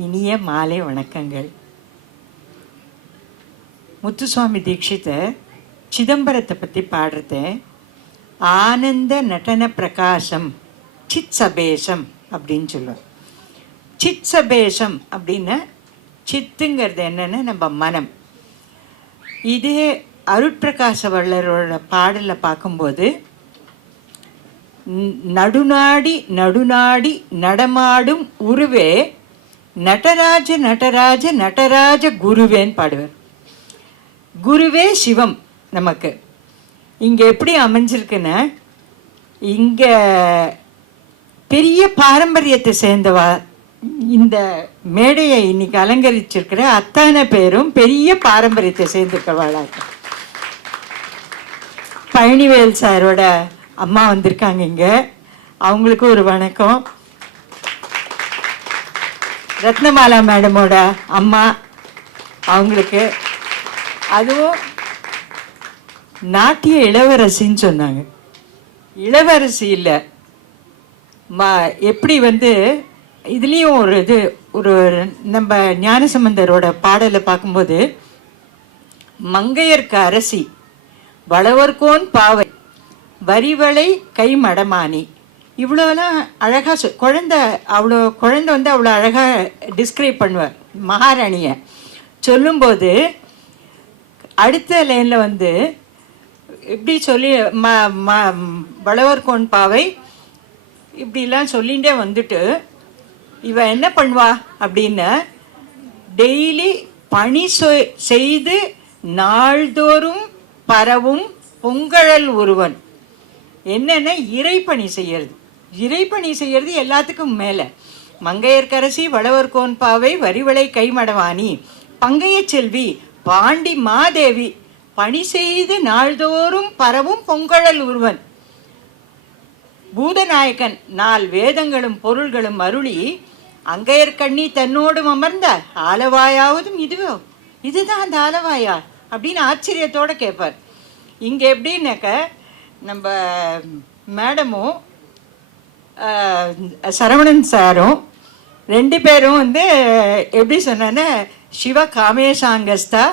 இனிய மாலை வணக்கங்கள். முத்துசுவாமி தீட்சிதர் சிதம்பரத்தை பற்றி பாடுறது ஆனந்த நடன பிரகாசம் சித் சபேஷம் அப்படின்னு சொல்லுவோம். சித் சபேஷம் அப்படின்னா சித்துங்கிறது என்னென்னா நம்ம மனம். இதே அருட்பிரகாச வள்ளரோட பாடலில் பார்க்கும்போது நடுநாடி நடுநாடி நடமாடும் உருவே நடராஜ நடராஜ நடராஜ குருவேன்னு பாடுவார். குருவே சிவம். நமக்கு இங்கே எப்படி அமைஞ்சிருக்குன்னா, இங்கே பெரிய பாரம்பரியத்தை சேர்ந்தவா இந்த மேடையை இன்னைக்கு அலங்கரிச்சிருக்கிற அத்தனை பேரும் பெரிய பாரம்பரியத்தை சேர்ந்திருக்கிறவாளா. பழனிவேல் சாரோட அம்மா வந்திருக்காங்க இங்கே, அவங்களுக்கு ஒரு வணக்கம். ரத்னமாலா மேடமோட அம்மா, அவங்களுக்கு. அதுவும் நாட்டிய இளவரசின்னு சொன்னாங்க. இளவரசி இல்லை, எப்படி இதுலேயும் ஒரு நம்ம ஞானசம்பந்தரோட பாடலை பார்க்கும்போது மங்கையர்க்கு அரசி வளவர்கோன் பாவை வரிவளை கை மடமானி, இவ்வளோலாம் அழகாக குழந்தை அவ்வளோ அழகாக டிஸ்கிரைப் பண்ணுவார் மகாராணியை. சொல்லும்போது அடுத்த லைனில் இப்படி சொல்லி வளவர்கோன் பாவை இப்படிலாம் சொல்லிகிட்டே வந்துட்டு இவ என்ன பண்ணுவா அப்படின்னா, டெய்லி பணி செய்து நாள்தோறும் பரவும் பொங்கழல் ஒருவன். என்னென்ன இறைப்பணி செய்யறது. இறைப்பணி செய்யறது எல்லாத்துக்கும் மேலே. மங்கையர்க்கரசி வளவர்கோன் பாவை வரிவளை கைமடவாணி பங்கைய செல்வி பாண்டி மாதேவி பணி செய்து நாள்தோறும் பரவும் பொங்கழல் ஒருவன். பூதநாயகன் 4 வேதங்களும் பொருள்களும் அருளி அங்கையர்கண்ணி தன்னோடும் அமர்ந்த ஆலவாயாவதும் இதுதான் அந்த ஆலவாயா அப்படின்னு ஆச்சரியத்தோடு கேட்பார். இங்கே எப்படின்னாக்க, நம்ம மேடமும் சரவணன் சாரும் 2 பேரும் எப்படி சொன்னா, சிவ காமேஷாங்கஸ்தா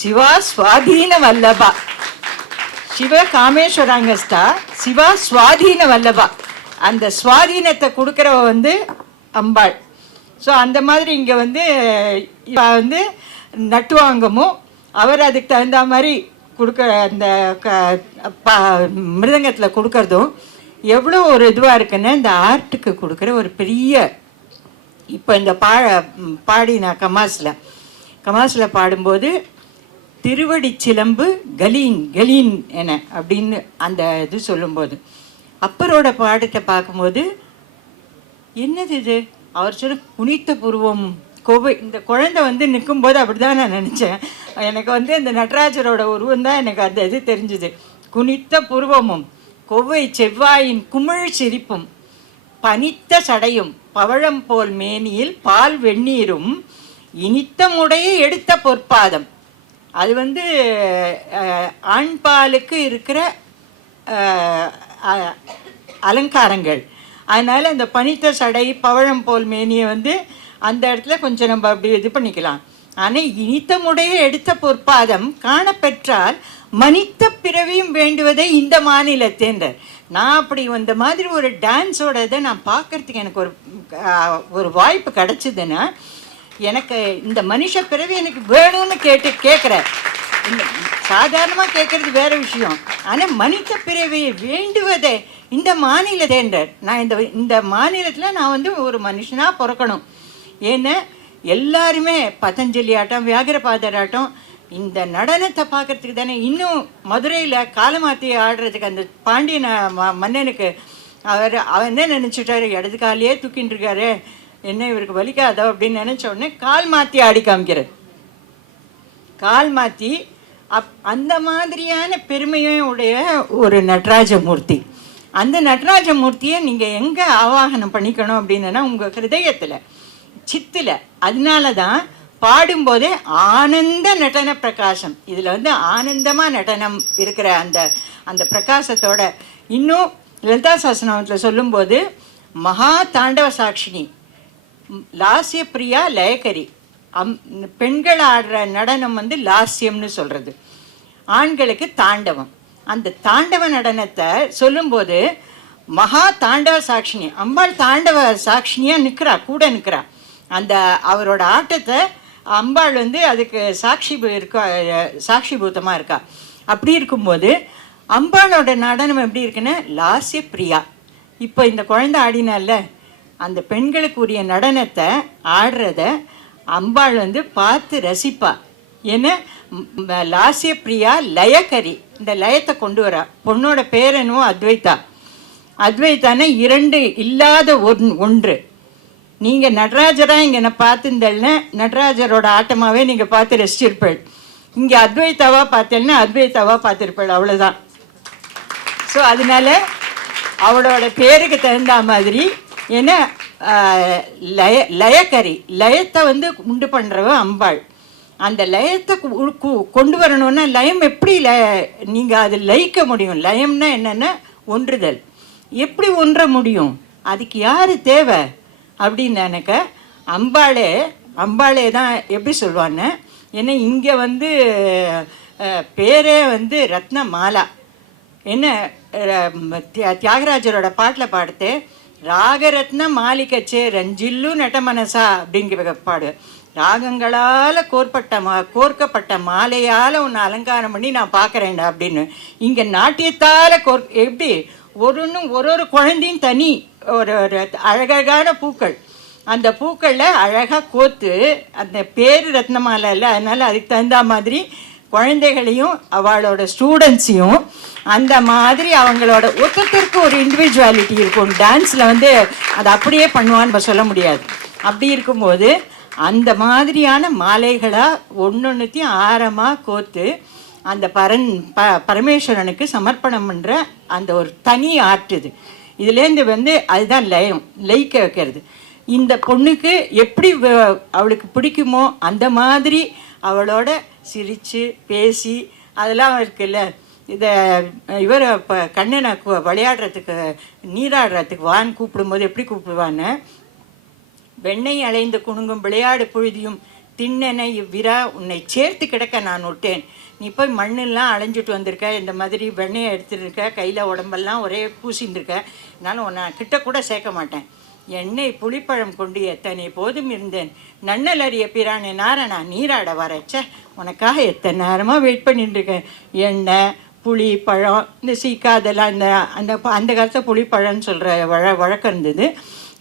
சிவா சுவாதீன வல்லபா. சிவ காமேஸ்வராங்கஸ்தா சிவா சுவாதீன வல்லபா. அந்த சுவாதீனத்தை கொடுக்குறவ அம்பாள். ஸோ அந்த மாதிரி இங்கே நட்டுவாங்கமும் அவர் அதுக்கு தகுந்த மாதிரி கொடுக்க அந்த மிருதங்கத்தில் கொடுக்கறதும் எவ்வளோ ஒரு இதுவாக இருக்குன்னு இந்த ஆர்ட்டுக்கு கொடுக்குற ஒரு பெரிய. இப்போ இந்த பாடி நான் கமாஸில் பாடும்போது திருவடி சிலம்பு கலீன் கலீன் என அப்படின்னு அந்த இது சொல்லும்போது, அப்பரோட பாடத்தை பார்க்கும்போது என்னது இது, அவர் சொல்ல குனித்த புருவம் கோவை. இந்த குழந்தை நிற்கும்போது அப்படி தான் நான் நினச்சேன். எனக்கு இந்த நடராஜரோட உருவம் தான் எனக்கு அந்த இது தெரிஞ்சுது. குனித்த புருவமும் கொவ்வை செவ்வாயின் குமிழ் சிரிப்பும் பனித்த சடையும் பவழம் போல் மேனியில் பால் வெந்நீரும் இனித்தமுடைய எடுத்த பொற்பாதம். அது ஆண் பாலுக்கு இருக்கிற அலங்காரங்கள். அதனால் அந்த பனித்த சடை பவழம் போல் மேனியை அந்த இடத்துல கொஞ்சம் நம்ம அப்படி இது பண்ணிக்கலாம். ஆனால் இனித்தமுடைய எடுத்த பொற்பாதம் காணப்பெற்றால் மனித பிறவியும் வேண்டுவதை இந்த மாநிலத்தேன்றார். நான் அப்படி இந்த மாதிரி ஒரு டான்ஸோட இதை நான் பார்க்கறதுக்கு எனக்கு ஒரு வாய்ப்பு கிடச்சிதுன்னா, எனக்கு இந்த மனுஷ பிறவி எனக்கு வேணும்னு கேட்குறேன். சாதாரணமாக கேட்குறது வேறு விஷயம். ஆனால் மனித பிறவியை வேண்டுவதே இந்த மாநிலத்தேன்றார். நான் இந்த மாநிலத்தில் நான் ஒரு மனுஷனாக பிறக்கணும். ஏன்னா எல்லாருமே பதஞ்சலி ஆட்டம் வியாகரபாதர் ஆட்டம் இந்த நடனத்தை பார்க்கறதுக்கு தானே. இன்னும் மதுரையில் காலமாத்தி ஆடுறதுக்கு அந்த பாண்டியன் மன்னனுக்கு அவர் என்ன நினச்சிட்டாரு, இடது காலையே தூக்கின்னு இருக்காரு, என்ன இவருக்கு வலிக்காதோ அப்படின்னு நினச்ச உடனே கால் மாற்றி ஆடி காமிக்கிறார். கால் மாற்றி அந்த மாதிரியான பெருமையும் உடைய ஒரு நடராஜமூர்த்தி. அந்த நடராஜமூர்த்தியை நீங்கள் எங்கே ஆவாகனம் பண்ணிக்கணும் அப்படின்னா உங்கள் ஹிருதயத்தில் சித்தில். அதனால தான் பாடும்போதே ஆனந்த நடன பிரகாசம். இதில் ஆனந்தமாக நடனம் இருக்கிற அந்த பிரகாசத்தோட. இன்னும் லலிதா சாஸ்திரநாமத்தில் சொல்லும்போது மகா தாண்டவ சாட்சினி லாஸ்ய பிரியா லயக்கரி. பெண்கள் ஆடுற நடனம் வந்து லாஸ்யம்னு சொல்கிறது, ஆண்களுக்கு தாண்டவம். அந்த தாண்டவ நடனத்தை சொல்லும்போது மகா தாண்டவ சாட்சினி அம்பாள் தாண்டவ சாட்சினியாக நிற்கிறா, கூட நிற்கிறா. அந்த அவரோட ஆட்டத்தை அம்பாள் வந்து அதுக்கு சாட்சிபூதமாக இருக்கா. அப்படி இருக்கும்போது அம்பாளோட நடனம் எப்படி இருக்குன்னு லாஸ்ய பிரியா. இப்போ இந்த குழந்தை ஆடினால அந்த பெண்களுக்கு உரிய நடனத்தை ஆடுறத அம்பாள் வந்து பார்த்து ரசிப்பா. ஏன்னா லாஸ்ய பிரியா லயக்கரி, இந்த லயத்தை கொண்டு வரா. பொண்ணோட பேரனும் அத்வைதா. அத்வைத்தான இரண்டு இல்லாத ஒன்று. நீங்கள் நடராஜராக இங்கே நான் பார்த்துருந்தேன்னா நடராஜரோட ஆட்டமாகவே நீங்கள் பார்த்து ரசிச்சிருப்பேள். இங்கே அத்வைதாவாக பார்த்தேன்னா அத்வைதாவாக பார்த்துருப்பேள், அவ்வளோதான். ஸோ அதனால அவளோட பேருக்கு தகுந்த மாதிரி ஏன்னா லயக்கரி, லயத்தை வந்து உண்டு பண்ணுறவ அம்பாள். அந்த லயத்தை கொண்டு வரணும்னா லயம் எப்படி நீங்கள் அது லயிக்க முடியும்? லயம்னா என்னென்னா ஒன்றுதல். எப்படி ஒன்ற முடியும்? அதுக்கு யார் தேவை அப்படின்னு நினைக்க அம்பாளே தான் எப்படி சொல்லுவான்னு. ஏன்னா இங்கே வந்து பேரே வந்து ரத்ன மாலா. என்ன தியாகராஜரோட பாட்டில் பாடுத்து ராகரத்ன மாலிகச்சே ரஞ்சில்லு நட்டமனசா அப்படிங்கிற பாடு. ராகங்களால் கோர்க்கப்பட்ட மாலையால் உன்னை அலங்காரம் பண்ணி நான் பார்க்குறேன்டா அப்படின்னு. இங்கே நாட்டியத்தால் எப்படி ஒரு குழந்தையும் தனி ஒரு அழகழகான பூக்கள், அந்த பூக்களில் அழகாக கோர்த்து அந்த பேர் ரத்னமாலை இல்லை, அதனால் அதுக்கு தகுந்த மாதிரி குழந்தைகளையும் அவளோட ஸ்டூடெண்ட்ஸையும் அந்த மாதிரி அவங்களோட ஒருத்தருக்கு ஒரு இண்டிவிஜுவாலிட்டி இருக்கும். டான்ஸில் வந்து அதை அப்படியே பண்ணுவான்னு நம்ம சொல்ல முடியாது. அப்படி இருக்கும்போது அந்த மாதிரியான மாலைகளாக ஒன்றொன்றுத்தையும் ஆரமாக கோர்த்து அந்த பரமேஸ்வரனுக்கு சமர்ப்பணம் பண்ணுற அந்த ஒரு தனி ஆற்றுது. இதுலேருந்து வந்து அதுதான் லயிக்க வைக்கிறது. இந்த பொண்ணுக்கு எப்படி அவளுக்கு பிடிக்குமோ அந்த மாதிரி அவளோட சிரித்து பேசி அதெல்லாம் இருக்குல்ல. இவர் இப்போ கண்ணனை விளையாடுறதுக்கு நீராடுறதுக்கு வான்னு கூப்பிடும்போது எப்படி கூப்பிடுவான்னு, வெண்ணெய் அலைந்து குணுங்கும் விளையாடு புழுதியும் திண்ணெனை இவ்விரா உன்னை சேர்த்து கிடக்க நான் விட்டேன். நீ போய் மண்ணெல்லாம் அலைஞ்சிட்டு வந்திருக்க, இந்த மாதிரி வெண்ணெயை எடுத்துருக்க, கையில் உடம்பெல்லாம் ஒரே பூசின்னு என்னால் உன்னை கிட்ட கூட சேர்க்க மாட்டேன். எண்ணெய் புளிப்பழம் கொண்டு எத்தனை போதும் இருந்தேன், நன்னல் அறிய பிரானே நாரணா நீராட வரச்ச உனக்காக எத்தனை நேரமாக வெயிட் பண்ணிட்டு இருக்கேன். எண்ணெய் புளி பழம் இந்த சீக்கா அதெல்லாம் அந்த காலத்தில் புளிப்பழம்னு சொல்கிற வழக்கம் இருந்தது.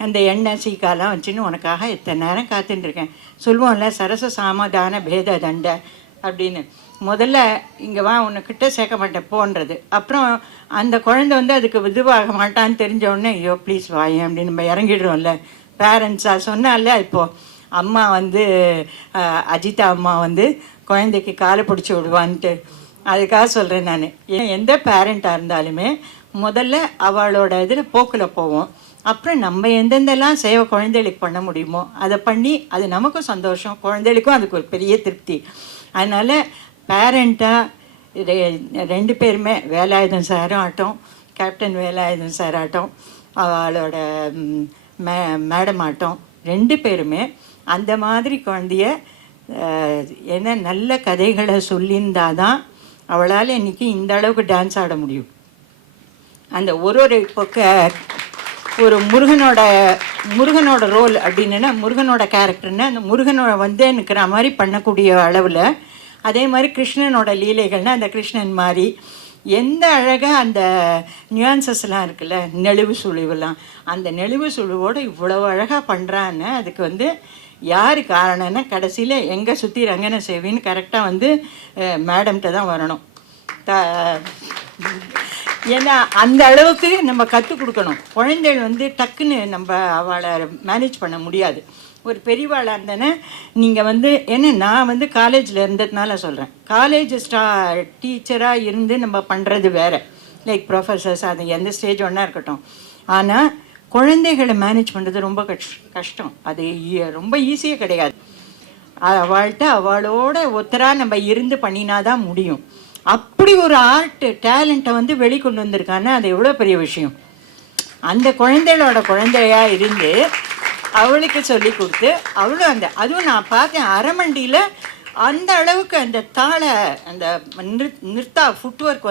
அந்த எண்ணெய் சீக்காலாம் வச்சுன்னு உனக்காக எத்தனை நேரம் காத்துட்டுருக்கேன். சொல்லுவோம்ல சரச சாமதான பேத தண்டை அப்படின்னு. முதல்ல இங்கே வா உன்னைக்கிட்ட சேர்க்க மாட்டேன் போன்றது. அப்புறம் அந்த குழந்தை வந்து அதுக்கு இதுவாக மாட்டான்னு தெரிஞ்ச உடனே ஐயோ ப்ளீஸ் வாயேன் அப்படின்னு நம்ம இறங்கிடுறோம்ல. பேரண்ட்ஸாக சொன்னால இப்போது அம்மா வந்து அஜிதா அம்மா வந்து குழந்தைக்கு காலை பிடிச்சி விடுவான்ட்டு அதுக்காக சொல்கிறேன் நான். எந்த பேரண்ட்டாக இருந்தாலுமே முதல்ல அவளோட இதில் போக்கில் போவோம். அப்புறம் நம்ம எந்தெந்தெல்லாம் சேவை குழந்தைகளுக்கு பண்ண முடியுமோ அதை பண்ணி அது நமக்கும் சந்தோஷம், குழந்தைகளுக்கும் அதுக்கு ஒரு பெரிய திருப்தி. அதனால் பேரண்ட்டாக ரெண்டு பேருமே வேலாயுதம் சாரும் ஆட்டம், கேப்டன் வேலாயுதம் சார் ஆட்டம், அவளோட மேடம் ஆட்டம், ரெண்டு பேருமே அந்த மாதிரி குழந்தைய என்ன நல்ல கதைகளை சொல்லியிருந்தாதான் அவளால் இன்றைக்கி இந்த அளவுக்கு டான்ஸ் ஆட முடியும். அந்த ஒரு ஒரு முருகனோட ரோல் அப்படின்னா முருகனோட கேரக்டர்னா அந்த முருகனோட வந்து நிற்கிற மாதிரி பண்ணக்கூடிய அளவில், அதே மாதிரி கிருஷ்ணனோட லீலைகள்னால் அந்த கிருஷ்ணன் மாதிரி எந்த அழகாக அந்த நியூயான்சஸ்லாம் இருக்குல்ல, நெளிவு சுழிவுலாம், அந்த நெளிவு சுழிவோடு இவ்வளோ அழகாக பண்ணுறான்னு அதுக்கு வந்து யார் காரணம்னா கடைசியில் எங்கே சுற்றி ரங்கன சேவின்னு கரெக்டாக வந்து மேடம்கிட்ட தான் வரணும். ஏன்னா அந்த அளவுக்கு நம்ம கற்றுக் கொடுக்கணும். குழந்தைகள் வந்து டக்குன்னு நம்ம அவளை மேனேஜ் பண்ண முடியாது. ஒரு பெரியவாளாக இருந்தேன்னா நீங்கள் வந்து என்ன நான் வந்து காலேஜில் இருந்ததுனால சொல்கிறேன், காலேஜ் டீச்சராக இருந்து நம்ம பண்ணுறது வேறு, லைக் ப்ரொஃபஸர்ஸ் அது எந்த ஸ்டேஜ் ஒன்றா இருக்கட்டும். ஆனால் குழந்தைகளை மேனேஜ் பண்ணுறது ரொம்ப கஷ்டம். அது ரொம்ப ஈஸியாக கிடையாது. அவளோட ஒத்தராக நம்ம இருந்து பண்ணினாதான் முடியும். அப்படி ஒரு ஆர்ட் டேலண்ட்டை வந்து வெளிக்கொண்டு வந்திருக்கான்னா அது எவ்வளோ பெரிய விஷயம். அந்த குழந்தைகளோட குழந்தையாக இருந்து அவளுக்கு சொல்லி கொடுத்து அவளும் அதுவும் நான் பார்த்தேன் அரமண்டியில் அந்த அளவுக்கு அந்த தாளை அந்த நிறுத்தா ஃபுட்ஒர்க்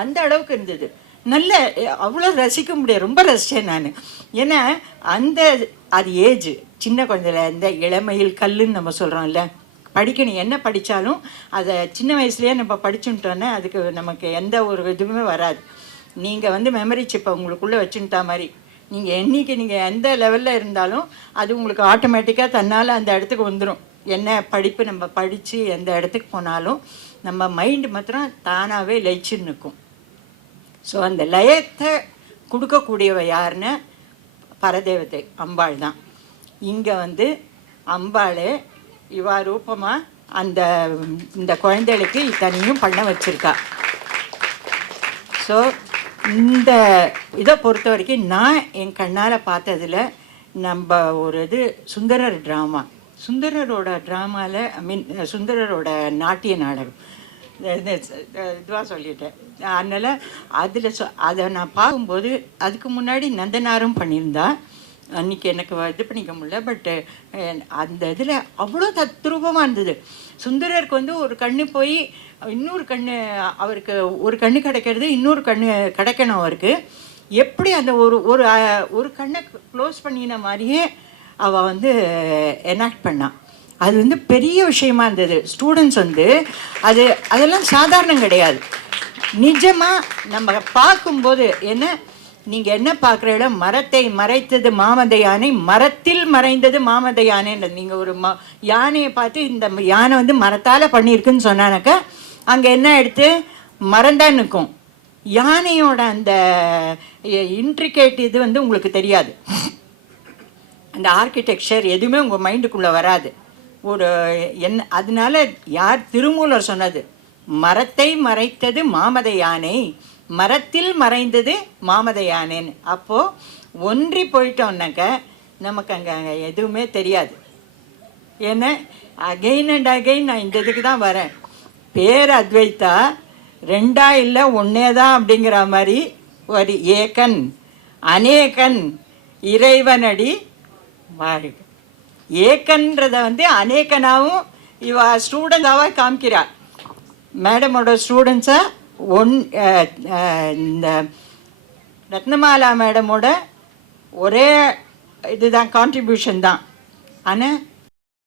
அந்த அளவுக்கு இருந்தது. நல்ல அவ்வளோ ரசிக்க முடியாது, ரொம்ப ரசித்தேன் நான். ஏன்னா அது ஏஜ் சின்ன குழந்தைல இந்த இளமையில் கல்லுன்னு நம்ம சொல்கிறோம்ல, படிக்கணும் என்ன படித்தாலும் அதை சின்ன வயசுலேயே நம்ம படிச்சுட்டோன்னே அதுக்கு நமக்கு எந்த ஒரு இதுவுமே வராது. நீங்கள் மெமரி சிப்பை உங்களுக்குள்ளே வச்சுட்டா மாதிரி நீங்கள் எந்த லெவலில் இருந்தாலும் அது உங்களுக்கு ஆட்டோமேட்டிக்காக தன்னால் அந்த இடத்துக்கு வந்துடும். என்ன படிப்பு நம்ம படித்து எந்த இடத்துக்கு போனாலும் நம்ம மைண்டு மாத்திரம் தானாகவே லயிச்சுன்னு இருக்கும். ஸோ அந்த லயத்தை கொடுக்கக்கூடியவ யாருன்னு பரதேவதை அம்பாள் தான். இங்கே அம்பாள் இவா ரூபமாக இந்த குழந்தைகளுக்கு இத்தனையும் பண்ண வச்சுருக்கா. ஸோ இந்த இதை பொறுத்த வரைக்கும் நான் என் கண்ணால் பார்த்ததில் நம்ம ஒரு சுந்தரர் ட்ராமா, சுந்தரரோட ட்ராமாவில் சுந்தரரோட நாட்டிய நாடகம் இதுவாக சொல்லிட்டேன். அதனால் அதை நான் பார்க்கும்போது அதுக்கு முன்னாடி நந்தனாரும் பண்ணியிருந்தா, அன்றைக்கி எனக்கு பண்ணிக்க முடியல. பட்டு அந்த இதில் அவ்வளோ தத்ரூபமாக இருந்தது. சுந்தரருக்கு ஒரு கண்ணு போய் இன்னொரு கண்ணு, அவருக்கு ஒரு கண்ணு கிடைக்கிறது இன்னொரு கண்ணு கிடைக்கணும் அவருக்கு. எப்படி அந்த ஒரு கண்ணை க்ளோஸ் பண்ணின மாதிரியே அவள் எனாக்ட் பண்ணான். அது பெரிய விஷயமா இருந்தது. ஸ்டூடெண்ட்ஸ் அதெல்லாம் சாதாரணம் கிடையாது. நிஜமாக நம்ம பார்க்கும்போது நீங்கள் என்ன பார்க்குற மரத்தை மறைத்தது மாமத யானை, மரத்தில் மறைந்தது மாமத யானைன்றது. நீங்கள் ஒரு யானையை பார்த்து இந்த யானை மரத்தால் பண்ணியிருக்குன்னு சொன்னானாக்கா அங்கே என்ன எடுத்து மரம்தான் நிற்கும். யானையோட அந்த இன்ட்ரிகேட் இது உங்களுக்கு தெரியாது. அந்த ஆர்கிடெக்சர் எதுவுமே உங்கள் மைண்டுக்குள்ளே வராது. அதனால யார் திருமூலர் சொன்னது, மரத்தை மறைத்தது மாமத யானை, மரத்தில் மறைந்தது மாமத யானைன்னு. அப்போது ஒன்றி போயிட்டோம்னாக்க நமக்கு அங்கே எதுவுமே தெரியாது. ஏன்னா அகெயின் அண்ட் அகெயின் நான் இந்த இதுக்கு தான் வரேன். பேர் அத்வைத்தா ரெண்டா இல்லை ஒன்னே தான் அப்படிங்கிற மாதிரி ஒரு ஏகன் அநேகன் இறைவனடி வாழ்க. ஏக்கன்றதை அநேகனாகவும் இவ ஸ்டூடெண்ட்ஸாக காமிக்கிறார். மேடமோட ஸ்டூடெண்ட்ஸை இந்த ரத்னமாலா மேடமோட ஒரே இதுதான் கான்ட்ரிபியூஷன் தான். ஆனால்